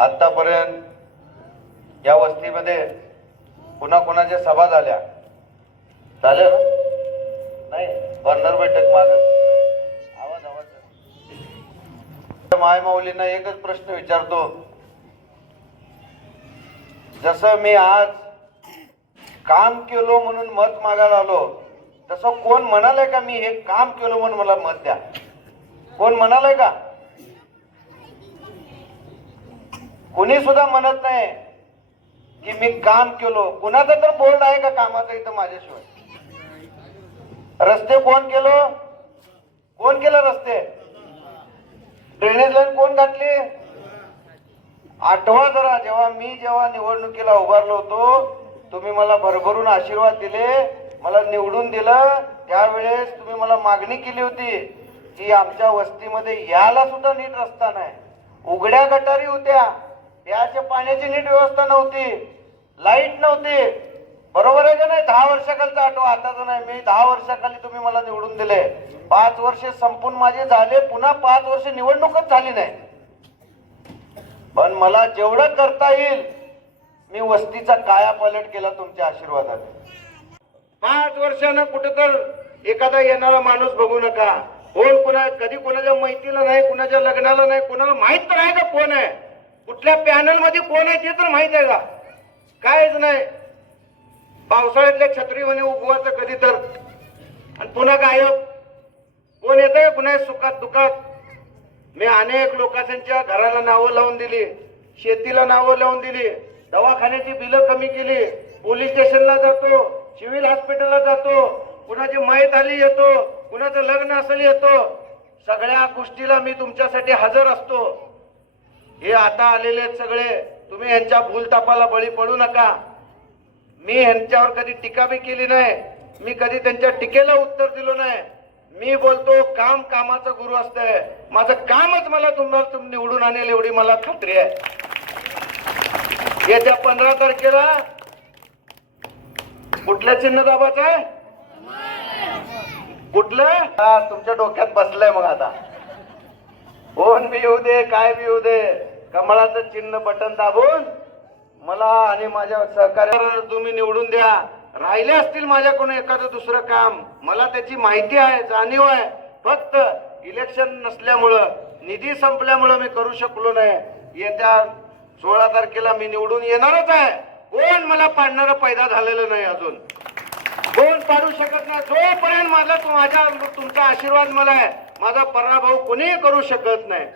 आत्तापर्यंत या वस्तीमध्ये कुणाकुणाच्या सभा झाल्या. झाल्या नाही? बर्नर बैठक माझं आवाज आवाज. माय माऊलींना एकच प्रश्न विचारतो. जसं मी आज काम केलो म्हणून मत मागायला आलो तसं कोण म्हणालंय का मी हे काम केलो म्हणून मला मत द्या? कोण म्हणालंय का? कोणी सुद्धा म्हणत नाही की मी काम केलो. कुणाचं तर बोर्ड आहे का कामाचं इथं माझ्याशिवाय? रस्ते कोण केलो? कोण केलं रस्ते? ड्रेनेज लाईन कोण घातली? आठवा जरा जेव्हा मी जेव्हा निवडणुकीला उभारलो होतो तुम्ही मला भरभरून आशीर्वाद दिले मला निवडून दिलं त्यावेळेस तुम्ही मला मागणी केली होती की आमच्या वस्तीमध्ये याला सुद्धा नीट रस्ता नाही. उघड्या गटारी होत्या. प्याच्या पाण्याची नीट व्यवस्था नव्हती. लाइट नव्हती. बरोबर आहे का नाही? दहा वर्षाखालचा आठवा. आताच नाही. मी दहा वर्षाखाली तुम्ही मला निवडून दिले. पाच वर्ष संपून माझे झाले. पुन्हा पाच वर्ष निवडणूकच झाली नाही. पण मला जेवढं करता येईल मी वस्तीचा काया पालट केला तुमच्या आशीर्वादात पाच वर्षानं कुठं तर एखादा येणारा माणूस बघू नका. कोण कुणा कधी कोणाच्या मैत्रीला नाही कुणाच्या लग्नाला नाही कुणाला माहीत तर आहे का कोण आहे? कुठल्या पॅनलमध्ये कोण आहे ते तर माहीत आहे का? कायच नाही. पावसाळ्यातल्या छत्री उगवायचं कधी तर आणि पुन्हा गायब. कोण येत आहे पुन्हा सुखात दुखात. मी अनेक लोकांच्या घराला नावं लावून दिली. शेतीला नावं लावून दिली. दवाखान्याची बिलं कमी केली. पोलीस स्टेशनला जातो. सिव्हिल हॉस्पिटलला जातो. कुणाची माहीत आली येतो. कुणाचं लग्न असेल येतो. सगळ्या गोष्टीला मी तुमच्यासाठी हजर असतो. हे आता आलेले आहेत सगळे. तुम्ही यांच्या भूलतापाला बळी पडू नका. मी यांच्यावर कधी टीका बी केली नाही. मी कधी त्यांच्या टीकेला उत्तर दिलो नाही. मी बोलतो काम कामाचं गुरु असतंय. माझं कामच मला तुम्हाला तुम्ही निवडून आणेल एवढी मला खात्री आहे. येत्या पंधरा तारखेला कुठल्या चिन्ह दाबाचं आहे? कुठलं? तुमच्या डोक्यात बसलंय मग आता. कोण बी येऊ दे काय बी येऊ दे. कमळाचं चिन्ह बटन दाबून मला आणि माझ्या सहकार्याला तुम्ही निवडून द्या. राहिले असतील माझ्याकडून एखादं दुसरं काम. मला त्याची माहिती आहे जाणीव आहे. फक्त इलेक्शन नसल्यामुळं निधी संपल्यामुळं मी करू शकलो नाही. येत्या सोळा तारखेला मी निवडून येणारच आहे. कोण मला पाडणारं पैदा झालेलं नाही अजून? कोण पाडू शकत नाही? जोपर्यंत माझा माझ्या तुमचा आशीर्वाद मला आहे माझा पराभव कोणीही करू शकत नाही.